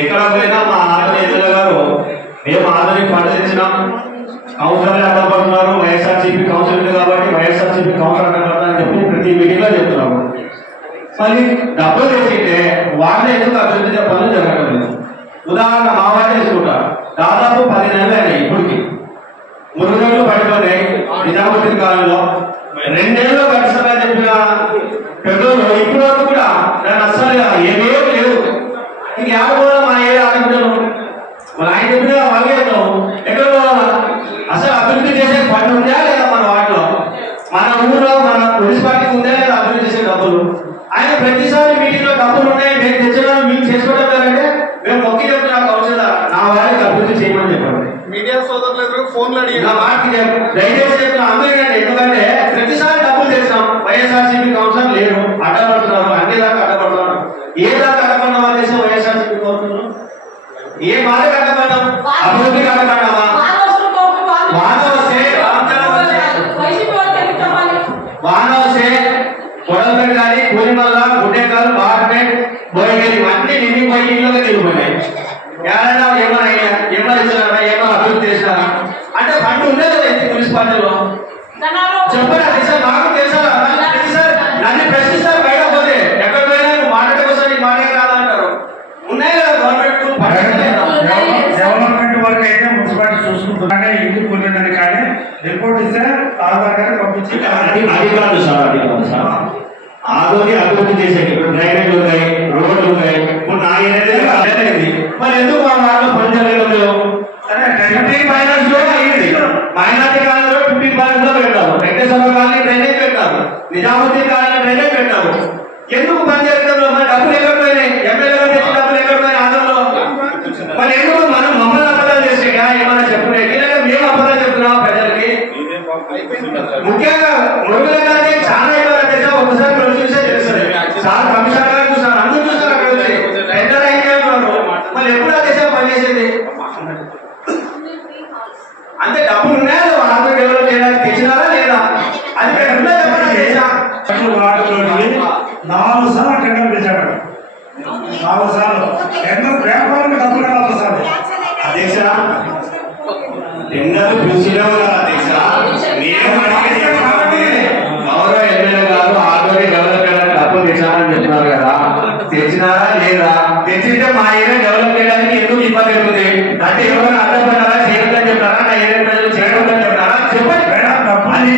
ఎక్కడ పోయినా మా ఆదరణ ఎమ్మెల్యే గారు మేము ఆదరణ ఫండ్ తెచ్చినాం, కౌన్సిలర్లు అడ్డపడుతున్నారు, వైఎస్ఆర్సీపీ కౌన్సిలర్ కాబట్టి వైఎస్ఆర్సీపీ కౌన్సిలర్ అడ్డపడతారని చెప్పి ప్రతి మీటింగ్ లో చెప్తున్నారు. మళ్ళీ డబ్బులు తెచ్చితే వాళ్ళే ఎందుకు అభివృద్ధి చెప్పాలని జరగడం లేదు. ఉదాహరణ మా వాడే తీసుకుంటారు, దాదాపు 10 నెలలు అయినాయి ఇప్పటికి, మురుగులు పడిపోయినాయి నిజాముద్దీన్ కాలంలో 2 నెలల్లో కట్టిస్తారని చెప్పిన పెద్దలు ఇప్పుడు వరకు కూడా దాన్ని అస్సలు ఏమేమి లేవు. ఇంక ఎవరు కూడా మా ఏరియా ఆడుకుంటారు, మరి ఆయన చెప్పిన వాళ్ళే ఎక్కడ అసలు అభివృద్ధి చేసే పని ఉందా లేదా మన వాటిలో, మన ఊళ్ళో మన మున్సిపాలిటీ ఉందా లేదా అభివృద్ధి చేసే డబ్బులు. ఆయన ప్రతిసారి మీటింగ్ లో డబ్బులు ఉన్నాయి మేము తెచ్చినాను మీకు చేసుకోవడం మేము మొక్కి చెప్తున్నా కౌన్సిలర్ నా వారికి అభివృద్ధి చేయమని చెప్పండి. మీడియా సోదరులు ఫోన్లు అడిగి నా వారికి దయచేసి చెప్తున్నా అందరికంటే, ఎందుకంటే ప్రతిసారి డబ్బులు తెచ్చినాం వైఎస్ఆర్సీపీ కౌన్సిలర్ లేరు, అడ్డపడుతున్నారు, అన్ని దాకా అడ్డపడుతున్నారు. ఏ దాకా అడ్డపడినా వాళ్ళు చేసిన వైఎస్ఆర్సీపీ కౌన్సిలర్ ఏ బాధకు అడ్డపడ్డాం, అభివృద్ధికి అడ్డపడ్డామా? వాన వస్తే కొడలపేట కానీ పూలిమల్ల గుడ్డేకాలు బార్పేట్ బోయగేరి అన్ని నిండిపోయి నీళ్ళగా తిరిగిపోయినాయి. ఏమైనా ఏమైనా ఇచ్చినారా, ఏమైనా అభివృద్ధి చేసినారా అంటే ఫండ్ ఉండేది కదా మున్సిపాలిటీలో చెప్పండి. అది సార్ మాకు తెలుసా, సార్ నన్ను ప్రశ్నిస్తారు బయట పోతే ఎక్కడ పోయినా నువ్వు మాట్లాడే కోసం నీకు మాట్లాడే కాదంటారు. ఉన్నాయి కదా గవర్నమెంట్ డెవలప్మెంట్ వర్క్ అయితే మున్సిపాలిటీ చూసుకుంటున్నాక ఇంటికి కొనేదని కానీ రిపోర్ట్ ఇస్తే ఆధార్ పంపించి అది కాదు సార్, అది కాదు సార్. ఆదోని అభివృద్ధి చేసేది ఇప్పుడు డ్రైనేజ్ ఉన్నాయి, రోడ్లు ఉన్నాయి. ఇప్పుడు నా ఏరియా మరి ఎందుకు మా వారిలో పని జరగలేదు? సరే 15 లో అయ్యింది, మైనార్టీ కాలంలో 15 లో పెట్టారు, వెంకటేశ్వర కాలనీ డ్రైనేజ్ పెట్టారు, నిజాముద్దీన్ కాలనీ డ్రైనేజ్ పెట్టారు. ఎందుకు పని జరగడంలో మరి డబ్బులు ఎక్కడ పోయినాయి? ఎమ్మెల్యే గారు తెచ్చిన డబ్బులు ఎక్కడ పోయినాయి ఆంధ్రలో? మరి ఎందుకు మనం మమ్మల్ని అబద్ధాలు చేసేగా ఏమైనా చెప్పుకునే మేము అబద్ధాలు చెప్తున్నాం ప్రజలకి? ముఖ్యంగా మురుగుల కానీ చాలా ఎక్కువ ఒకసారి చూసే తెలుస్తుంది సార్, కమిషనర్ గారు చూసారు, అందరూ చూసారు, అక్కడ టెండర్ అయితే మళ్ళీ ఎప్పుడు ఆ దేశం పనిచేసేది? అంతే డబ్బులు ఉన్నాయా ఆంధ్ర డెవలప్ చేయడానికి తెచ్చినారా లేదా? అది చెప్పండి. 4 సార్లు టెండర్ పిలిచాడు, 4 సార్లు టెండర్ వ్యాపారం డబ్బులు కావాలి సార్. అధ్యక్ష టెండర్ పిలిచినావు కదా అధ్యక్ష, గౌరవ ఎమ్మెల్యే గారు ఆల్రెడీ డెవలప్ చేయడానికి డబ్బులు తెచ్చారని చెప్తున్నారు కదా, తెచ్చినారా లేదా? తెచ్చితే మా ఏరియా డెవలప్ చేయడానికి ఎందుకు ఇబ్బంది అవుతుంది? అంటే ఎవరైనా అడ్డపడ్డారా, చేయొద్దని చెప్పారా, నా ఏరియా ప్రజలు చేయడం చెప్తారా? చెప్పండి. అది